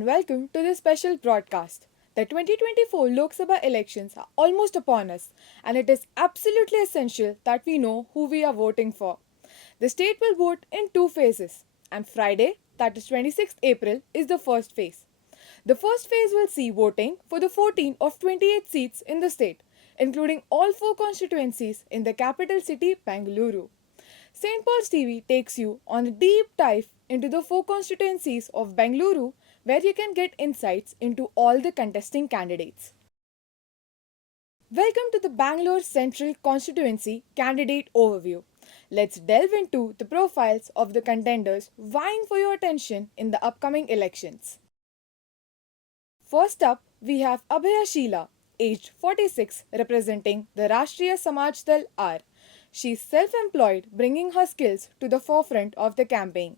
and welcome to this special broadcast. The 2024 Lok Sabha elections are almost upon us, and it is absolutely essential that we know who we are voting for. The state will vote in two phases, and Friday, that is 26th April, is the first phase. The first phase will see voting for the 14 of 28 seats in the state, including all four constituencies in the capital city, Bengaluru. St. Paul's TV takes you on a deep dive into the four constituencies of Bengaluru, where you can get insights into all the contesting candidates. Welcome to the Bangalore Central Constituency Candidate Overview. Let's delve into the profiles of the contenders vying for your attention in the upcoming elections. First up, we have Abhaya Sheela, aged 46, representing the Rashtriya Samaj Dal R. She's self-employed, bringing her skills to the forefront of the campaign.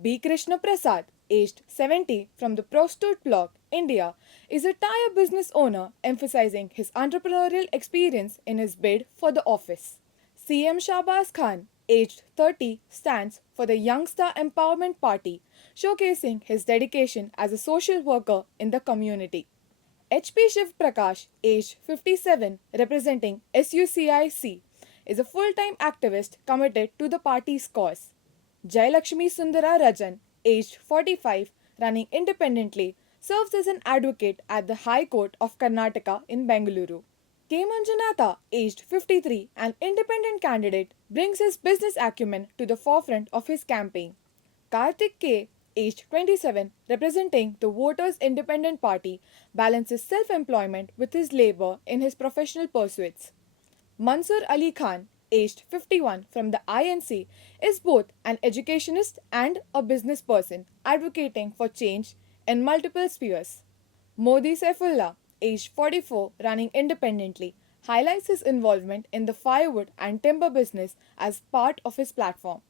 B. Krishna Prasad, aged 70, from the Prostitute Block, India, is a tire business owner emphasizing his entrepreneurial experience in his bid for the office. CM Shahbaz Khan, aged 30, stands for the Youngster Empowerment Party, showcasing his dedication as a social worker in the community. HP Shiv Prakash, aged 57, representing SUCIC, is a full-time activist committed to the party's cause. Jayalakshmi Sundara Rajan, aged 45, running independently, serves as an advocate at the High Court of Karnataka in Bengaluru. K. Manjunatha, aged 53, an independent candidate, brings his business acumen to the forefront of his campaign. Karthik K., aged 27, representing the Voters Independent Party, balances self-employment with his labor in his professional pursuits. Mansur Ali Khan, aged 51, from the INC, is both an educationist and a business person advocating for change in multiple spheres. Modi Saifullah, aged 44, running independently, highlights his involvement in the firewood and timber business as part of his platform.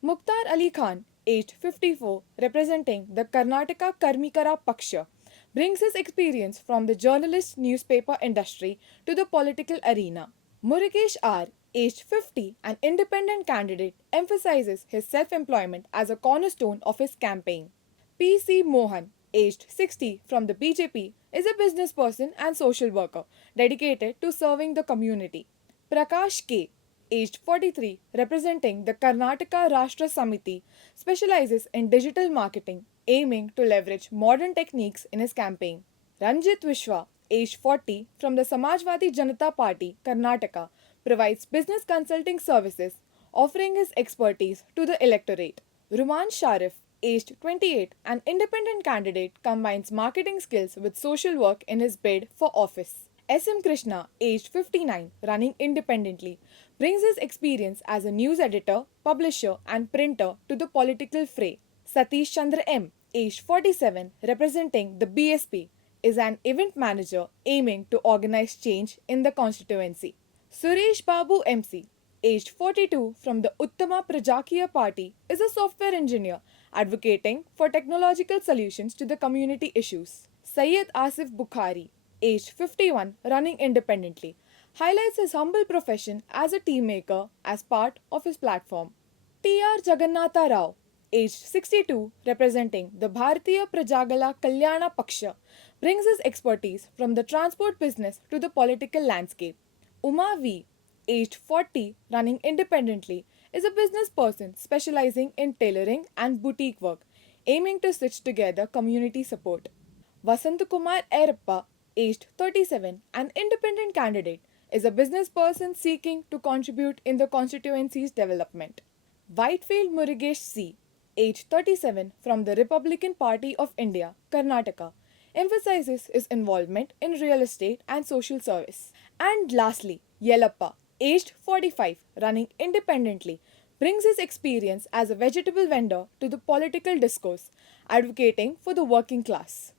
Mukhtar Ali Khan, aged 54, representing the Karnataka Karmikara Paksha, brings his experience from the journalist newspaper industry to the political arena. Murugesh R., aged 50, an independent candidate, emphasizes his self-employment as a cornerstone of his campaign. P.C. Mohan, aged 60, from the BJP, is a business person and social worker dedicated to serving the community. Prakash K., aged 43, representing the Karnataka Rashtra Samiti, specializes in digital marketing, aiming to leverage modern techniques in his campaign. Ranjit Vishwa, aged 40, from the Samajwadi Janata Party, Karnataka, provides business consulting services, offering his expertise to the electorate. Ruman Sharif, aged 28, an independent candidate, combines marketing skills with social work in his bid for office. S.M. Krishna, aged 59, running independently, brings his experience as a news editor, publisher, and printer to the political fray. Satish Chandra M., aged 47, representing the BSP, is an event manager aiming to organize change in the constituency. Suresh Babu MC, aged 42, from the Uttama Prajakiya Party, is a software engineer advocating for technological solutions to the community issues. Syed Asif Bukhari, aged 51, running independently, highlights his humble profession as a team maker as part of his platform. T.R. Jagannatha Rao, aged 62, representing the Bharatiya Prajagala Kalyana Paksha, brings his expertise from the transport business to the political landscape. Uma V., aged 40, running independently, is a business person specializing in tailoring and boutique work, aiming to stitch together community support. Vasantakumar Airappa, aged 37, an independent candidate, is a business person seeking to contribute in the constituency's development. Whitefield Murugesh C., aged 37, from the Republican Party of India, Karnataka, emphasizes his involvement in real estate and social service. And lastly, Yellappa, aged 45, running independently, brings his experience as a vegetable vendor to the political discourse, advocating for the working class.